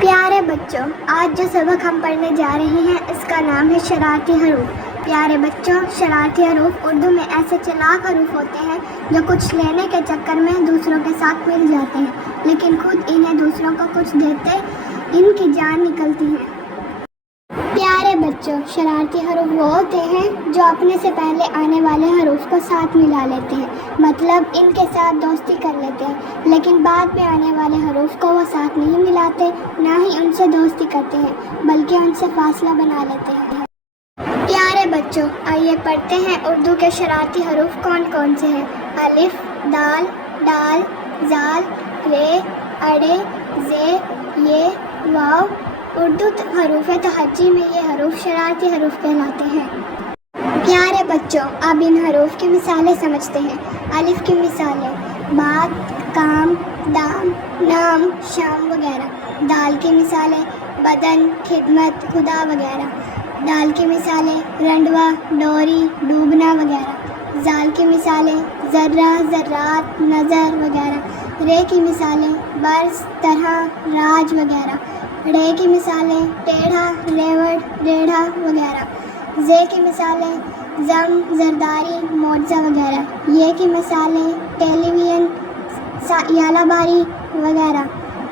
پیارے بچوں، آج جو سبق ہم پڑھنے جا رہے ہیں اس کا نام ہے شرارتی حروف۔ پیارے بچوں، شرارتی حروف اردو میں ایسے چلاک حروف ہوتے ہیں جو کچھ لینے کے چکر میں دوسروں کے ساتھ مل جاتے ہیں، لیکن خود انہیں دوسروں کو کچھ دیتے ان کی جان نکلتی ہے۔ پیارے بچوں، شرارتی حروف وہ ہوتے ہیں جو اپنے سے پہلے آنے والے حروف کو ساتھ ملا لیتے ہیں، مطلب ان کے ساتھ دوستی کر لیتے ہیں، لیکن بعد میں آنے والے حروف کو وہ ساتھ نہیں ملاتے، نہ ہی ان سے دوستی کرتے ہیں، بلکہ ان سے فاصلہ بنا لیتے ہیں۔ پیارے بچوں، آئیے پڑھتے ہیں اردو کے شرارتی حروف کون کون سے ہیں۔ الف، دال، ڈال، زال، رے، اڑے، زے، یہ، واو۔ اردو حروف تہجی میں یہ حروف شرارتی حروف کہلاتے ہیں۔ پیارے بچوں، اب ان حروف کی مثالیں سمجھتے ہیں۔ الف کی مثالیں: بات، کام، دام، نام، شام وغیرہ۔ دال کی مثالیں: بدن، خدمت، خدا وغیرہ۔ ڈال کی مثالیں: رنڈوا، ڈوری، ڈوبنا وغیرہ۔ زال کی مثالیں: ذرہ، ذرات، نظر وغیرہ۔ رے کی مثالیں: برس، طرح، راج وغیرہ۔ ڑے کی مثالیں: ٹیڑھا، ریوڑ، ریڑھا وغیرہ۔ زے کی مثالیں: زم، زرداری، معجزہ وغیرہ۔ یہ کی مثالیں: ٹیلی ویژن، یالا باری وغیرہ۔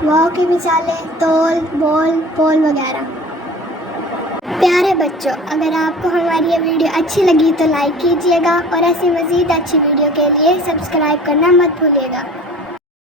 واو کی مثالیں: تول، بول، پول وغیرہ۔ پیارے بچوں، اگر آپ کو ہماری یہ ویڈیو اچھی لگی تو لائک کیجیے گا، اور ایسی مزید اچھی ویڈیو کے لیے سبسکرائب کرنا مت بھولیے گا۔